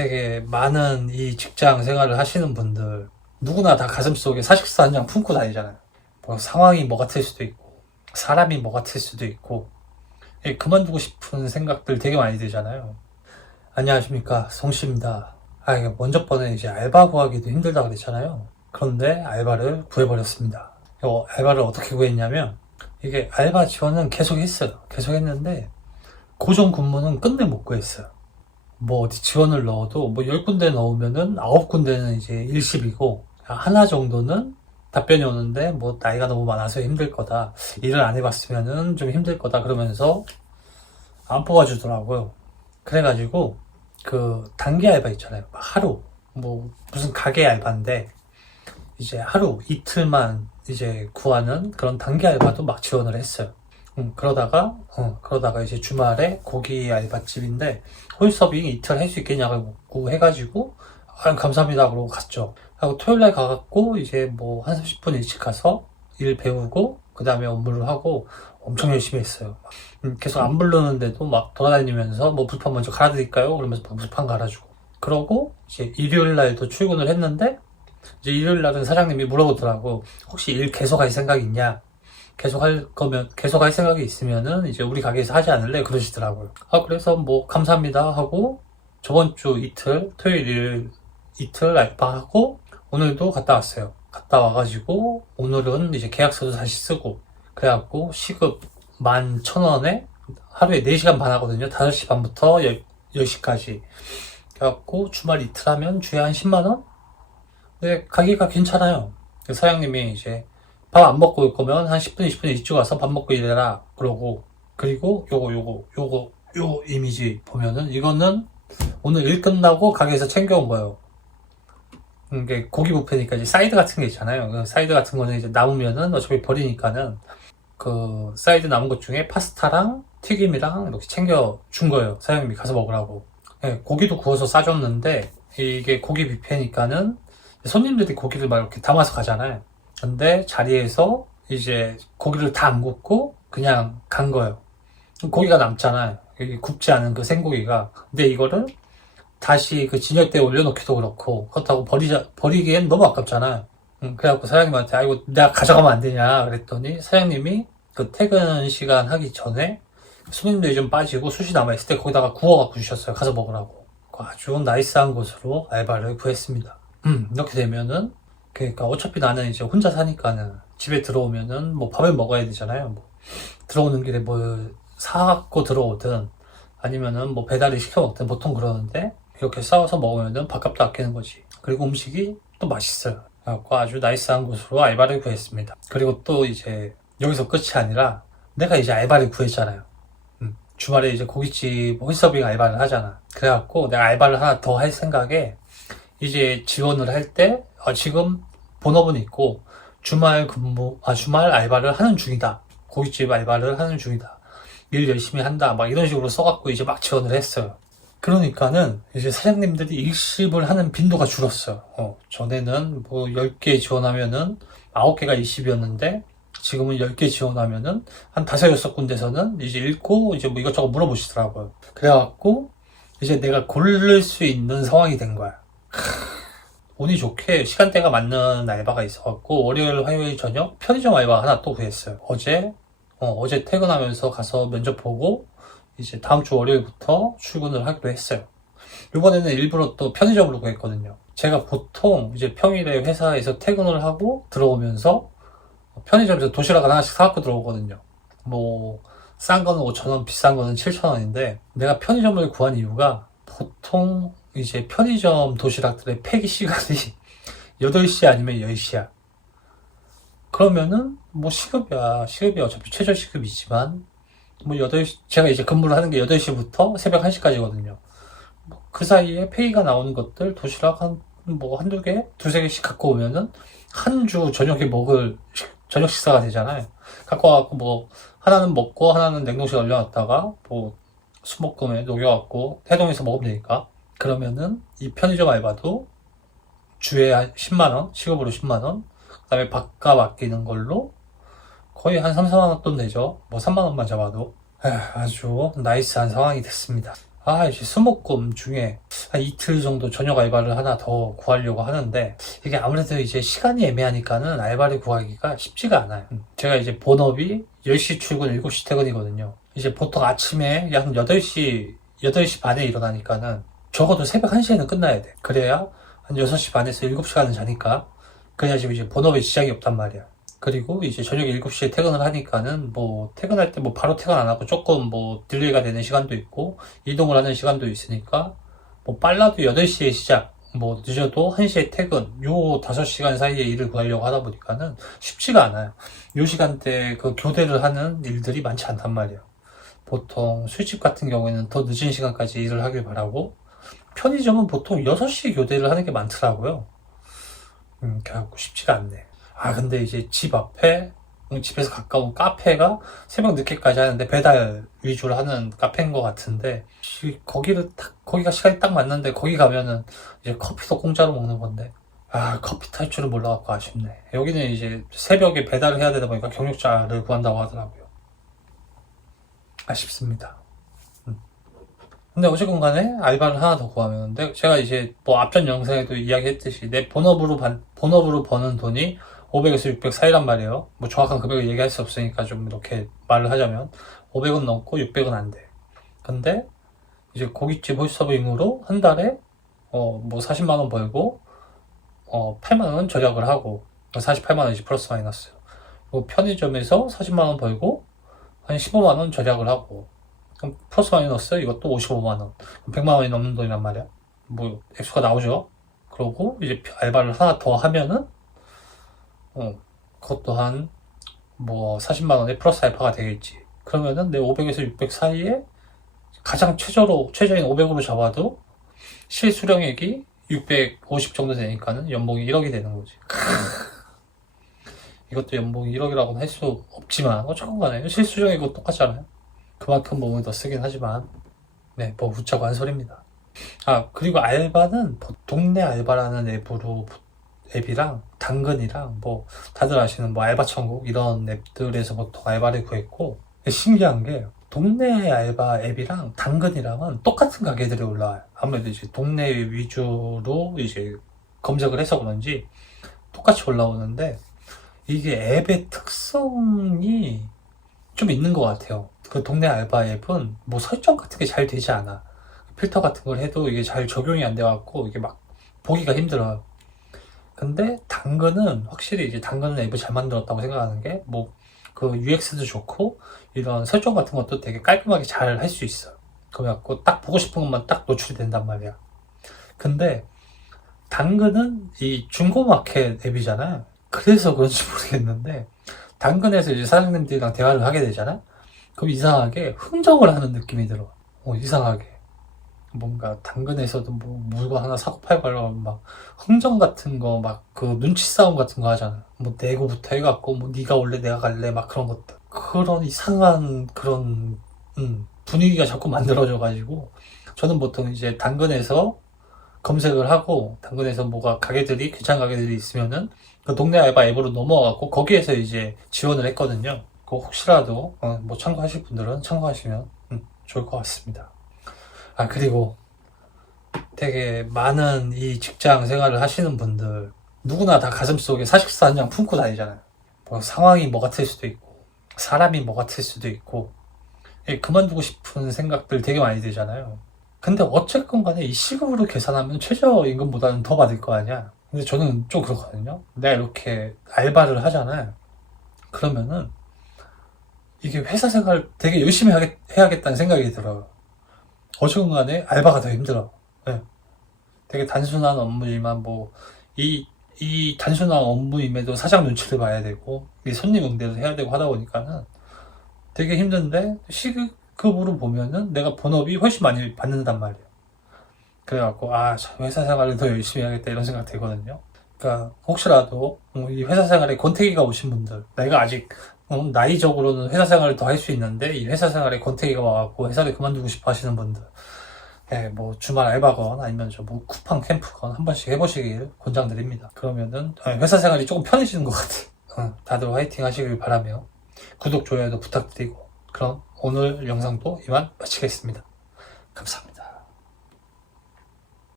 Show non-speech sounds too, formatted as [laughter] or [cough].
되게 많은 이 직장 생활을 하시는 분들 누구나 다 가슴속에 사직서 한장 품고 다니잖아요. 뭐 상황이 뭐 같을 수도 있고 사람이 뭐 같을 수도 있고 예, 그만두고 싶은 생각들 되게 많이 들잖아요. 안녕하십니까 송씨입니다. 아 이게 먼저 번에 이제 알바 구하기도 힘들다 그랬잖아요. 그런데 알바를 구해버렸습니다. 이 알바를 어떻게 구했냐면 이게 알바 지원은 계속 했어요. 계속 했는데 고정 근무는 끝내 못 구했어요. 뭐 어디 지원을 넣어도 뭐 10군데 넣으면은 9군데는 이제 일십이고 하나 정도는 답변이 오는데 뭐 나이가 너무 많아서 힘들 거다. 일을 안 해봤으면은 좀 힘들 거다. 그러면서 안 뽑아주더라고요. 그래가지고 그 단기 알바 있잖아요. 하루 뭐 무슨 가게 알바인데 이제 하루 이틀만 이제 구하는 그런 단기 알바도 막 지원을 했어요. 음, 그러다가 어, 그러다가 이제 주말에 고기 알바집인데 홀서빙 이틀 할 수 있겠냐고 해가지고 아, 감사합니다 그러고 갔죠. 하고 토요일날 가갖고 이제 뭐 한 30분 일찍 가서 일 배우고 그 다음에 업무를 하고 엄청 열심히 했어요. 음, 계속 안 부르는데도 막 돌아다니면서 뭐 불판 먼저 갈아드릴까요? 그러면서 막 불판 갈아주고 그러고 이제 일요일 날도 출근을 했는데 이제 일요일 날은 사장님이 물어보더라고 혹시 일 계속 할 생각 있냐? 계속 할 거면 계속 할 생각이 있으면은 이제 우리 가게에서 하지 않을래 그러시더라고요. 아 그래서 뭐 감사합니다 하고 저번 주 이틀 토요일 일 이틀 알바하고 오늘도 갔다 왔어요. 갔다 와가지고 오늘은 이제 계약서도 다시 쓰고 그래갖고 시급 11,000원에 하루에 4시간 반 하거든요. 5시 반부터 10 시까지. 그래갖고 주말 이틀 하면 주에 한 10만원? 근데 가기가 괜찮아요. 그 사장님이 이제 밥 안 먹고 올 거면 한 10분, 20분 일찍 와서 밥 먹고 일해라. 그러고 그리고 요거 요거 요거 요 이미지 보면은 이거는 오늘 일 끝나고 가게에서 챙겨온 거예요. 이게 고기 뷔페니까 이제 사이드 같은 게 있잖아요. 그 사이드 같은 거는 이제 남으면은 어차피 버리니까는 그 사이드 남은 것 중에 파스타랑 튀김이랑 이렇게 챙겨 준 거예요. 사장님이 가서 먹으라고. 예, 고기도 구워서 싸줬는데 이게 고기 뷔페니까는 손님들이 고기를 막 이렇게 담아서 가잖아요. 근데 자리에서 이제 고기를 다 안 굽고 그냥 간 거예요. 고기가 남잖아요. 굽지 않은 그 생고기가. 근데 이거를 다시 그 진열대에 올려놓기도 그렇고 그렇다고 버리자 버리기엔 너무 아깝잖아요. 음, 그래갖고 사장님한테 아이고 내가 가져가면 안 되냐 그랬더니 사장님이 그 퇴근 시간 하기 전에 손님들이 좀 빠지고 숯이 남아있을 때 거기다가 구워갖고 주셨어요. 가서 먹으라고. 아주 나이스한 곳으로 알바를 구했습니다. 음, 이렇게 되면은 그러니까 어차피 나는 이제 혼자 사니까는 집에 들어오면은 뭐 밥을 먹어야 되잖아요. 뭐 들어오는 길에 뭐 사갖고 들어오든 아니면은 뭐 배달을 시켜 먹든 보통 그러는데 이렇게 싸워서 먹으면은 밥값도 아끼는 거지. 그리고 음식이 또 맛있어요. 그래갖고 아주 나이스한 곳으로 알바를 구했습니다. 그리고 또 이제 여기서 끝이 아니라 내가 이제 알바를 구했잖아요. 음, 주말에 이제 고깃집 홀서빙 알바를 하잖아. 그래갖고 내가 알바를 하나 더 할 생각에 이제 지원을 할때 아, 지금 본업은 있고 주말 근무, 아 주말 알바를 하는 중이다. 고깃집 알바를 하는 중이다. 일 열심히 한다. 막 이런 식으로 써갖고 이제 막 지원을 했어요. 그러니까는 이제 사장님들이 일십을 하는 빈도가 줄었어요. 어, 전에는 뭐 10개 지원하면은 9개가 일십이었는데 지금은 10개 지원하면은 한 5, 6군데서는 이제 읽고 이제 뭐 이것저것 물어보시더라고요. 그래갖고 이제 내가 고를 수 있는 상황이 된 거야. 운이 좋게 시간대가 맞는 알바가 있어갖고 월요일, 화요일 저녁 편의점 알바 하나 또 구했어요. 어제 어, 어제 퇴근하면서 가서 면접 보고 이제 다음 주 월요일부터 출근을 하기로 했어요. 이번에는 일부러 또 편의점으로 구했거든요. 제가 보통 이제 평일에 회사에서 퇴근을 하고 들어오면서 편의점에서 도시락을 하나씩 사갖고 들어오거든요. 뭐, 싼 거는 5,000원, 비싼 거는 7,000원인데, 내가 편의점을 구한 이유가 보통 이제 편의점 도시락들의 폐기 시간이 [laughs] 8시 아니면 10시야. 그러면은, 뭐 시급이야. 시급이 어차피 최저 시급이지만, 뭐 8시, 제가 이제 근무를 하는 게 8시부터 새벽 1시까지거든요. 그 사이에 페이가 나오는 것들, 도시락 한, 뭐 한두 개, 두세 개씩 갖고 오면은, 한 주 저녁에 먹을 식- 저녁 식사가 되잖아요. 갖고 와갖고 뭐, 하나는 먹고, 하나는 냉동실에 얼려놨다가, 뭐, 수목금에 녹여갖고, 해동해서 먹으면 되니까. 그러면은, 이 편의점 알바도 주에 한 10만원, 시급으로 10만원, 그 다음에 밥값 아끼는 걸로 거의 한 3, 4만 원 돈 되죠. 뭐 3만 원만 잡아도. 에휴, 아주 나이스한 상황이 됐습니다. 아, 이제 수목금 중에 한 이틀 정도 저녁 알바를 하나 더 구하려고 하는데 이게 아무래도 이제 시간이 애매하니까는 알바를 구하기가 쉽지가 않아요. 음, 제가 이제 본업이 10시 출근, 7시 퇴근이거든요. 이제 보통 아침에 한 8시, 8시 반에 일어나니까는 적어도 새벽 1시에는 끝나야 돼. 그래야 한 6시 반에서 7시간은 자니까 그래야지 이제 본업에 지장이 없단 말이야. 그리고 이제 저녁 7시에 퇴근을 하니까는 뭐 퇴근할 때 뭐 바로 퇴근 안 하고 조금 뭐 딜레이가 되는 시간도 있고 이동을 하는 시간도 있으니까 뭐 빨라도 8시에 시작 뭐 늦어도 1시에 퇴근 요 5시간 사이에 일을 구하려고 하다 보니까는 쉽지가 않아요. 요 시간대 그 교대를 하는 일들이 많지 않단 말이에요. 보통 술집 같은 경우에는 더 늦은 시간까지 일을 하길 바라고 편의점은 보통 6시 교대를 하는 게 많더라고요. 음, 그래갖고 쉽지가 않네. 아, 근데 이제 집 앞에, 음, 집에서 가까운 카페가 새벽 늦게까지 하는데 배달 위주로 하는 카페인 것 같은데, 시- 거기를 딱, 거기가 시간이 딱 맞는데, 거기 가면은 이제 커피도 공짜로 먹는 건데, 아, 커피 탈 줄은 몰라갖고 아쉽네. 여기는 이제 새벽에 배달을 해야 되다 보니까 경력자를 구한다고 하더라고요. 아쉽습니다. 근데 어쨌건 간에 알바를 하나 더 구하면 근데 제가 이제 뭐 앞전 영상에도 이야기했듯이 내 본업으로 반- 본업으로 버는 돈이 500에서 600 사이란 말이에요. 뭐 정확한 금액을 얘기할 수 없으니까 좀 이렇게 말을 하자면 500은 넘고 600은 안 돼. 근데 이제 고깃집 홀서빙으로 한 달에 어 뭐 40만 원 벌고 어 8만 원 절약을 하고 48만 원이지 플러스 마이너스. 그리고 편의점에서 40만 원 벌고 한 15만 원 절약을 하고 그럼 플러스 마이너스 이것도 55만 원. 그럼 100만 원이 넘는 돈이란 말이야. 뭐 액수가 나오죠. 그러고 이제 알바를 하나 더 하면은 어 그것도 한 뭐 40만 원에 플러스 알파가 되겠지. 그러면은 내 500에서 600 사이에 가장 최저로 최저인 500으로 잡아도 실수령액이 650 정도 되니까는 연봉이 1억이 되는 거지. [laughs] 이것도 연봉이 1억이라고는 할 수 없지만 어쨌건 간에 실수령액은 똑같잖아요. 그만큼 몸을 더 쓰긴 하지만 네, 뭐 웃자고 한 소리입니다. 아, 그리고 알바는 보- 동네 알바라는 앱으로 앱이랑 당근이랑 뭐 다들 아시는 뭐 알바 천국 이런 앱들에서 보통 알바를 구했고 신기한 게 동네 알바 앱이랑 당근이랑은 똑같은 가게들이 올라와요. 아무래도 이제 동네 위주로 이제 검색을 해서 그런지 똑같이 올라오는데 이게 앱의 특성이 좀 있는 것 같아요. 그 동네 알바 앱은 뭐 설정 같은 게 잘 되지 않아. 필터 같은 걸 해도 이게 잘 적용이 안 돼갖고 이게 막 보기가 힘들어요. 근데 당근은 확실히 이제 당근은 앱을 잘 만들었다고 생각하는 게 뭐 그 UX도 좋고 이런 설정 같은 것도 되게 깔끔하게 잘 할 수 있어. 그래갖고 딱 보고 싶은 것만 딱 노출이 된단 말이야. 근데 당근은 이 중고마켓 앱이잖아요. 그래서 그런지 모르겠는데 당근에서 이제 사장님들이랑 대화를 하게 되잖아. 그럼 이상하게 흥정을 하는 느낌이 들어. 어, 이상하게. 뭔가 당근에서도 뭐 물건 하나 사고 팔고 하려면 막 흥정 같은 거 막 그 눈치 싸움 같은 거 하잖아. 뭐 내고부터 해갖고 뭐 네가 올래 내가 갈래 막 그런 것들. 그런 이상한 그런 음, 분위기가 자꾸 만들어져 가지고 저는 보통 이제 당근에서 검색을 하고 당근에서 뭐가 가게들이 괜찮은 가게들이 있으면은 그 동네 알바 앱으로 넘어가고 거기에서 이제 지원을 했거든요. 그 혹시라도 어, 뭐 참고하실 분들은 참고하시면 음, 좋을 것 같습니다. 아 그리고 되게 많은 이 직장 생활을 하시는 분들 누구나 다 가슴속에 사식사 한 장 품고 다니잖아요. 뭐 상황이 뭐 같을 수도 있고 사람이 뭐 같을 수도 있고 예, 그만두고 싶은 생각들 되게 많이 들잖아요. 근데 어쨌건 간에 이 시급으로 계산하면 최저임금보다는 더 받을 거 아니야. 근데 저는 좀 그렇거든요. 내가 이렇게 알바를 하잖아요. 그러면은 이게 회사 생활 되게 열심히 하겠, 해야겠다는 생각이 들어요. 어쨌건 간에 알바가 더 힘들어. 예. 되게 단순한 업무지만 뭐, 이, 이 단순한 업무임에도 사장 눈치를 봐야 되고, 이 손님 응대를 해야 되고 하다 보니까는 되게 힘든데, 시급으로 보면은 내가 본업이 훨씬 많이 받는단 말이에요. 그래갖고, 아, 참, 회사 생활을 더 열심히 해야겠다 이런 생각 들거든요. 그러니까, 혹시라도, 어, 이 회사 생활에 권태기가 오신 분들, 내가 아직 어, 나이적으로는 회사 생활을 더 할 수 있는데 이 회사 생활에 권태기가 와갖고 회사를 그만두고 싶어 하시는 분들 예, 뭐 주말 알바건 아니면 저뭐 쿠팡 캠프건 한 번씩 해보시길 권장드립니다. 그러면은 예, 회사 생활이 조금 편해지는 것 같아요. 어, 다들 화이팅 하시길 바라며 구독, 좋아요도 부탁드리고 그럼 오늘 영상도 이만 마치겠습니다. 감사합니다.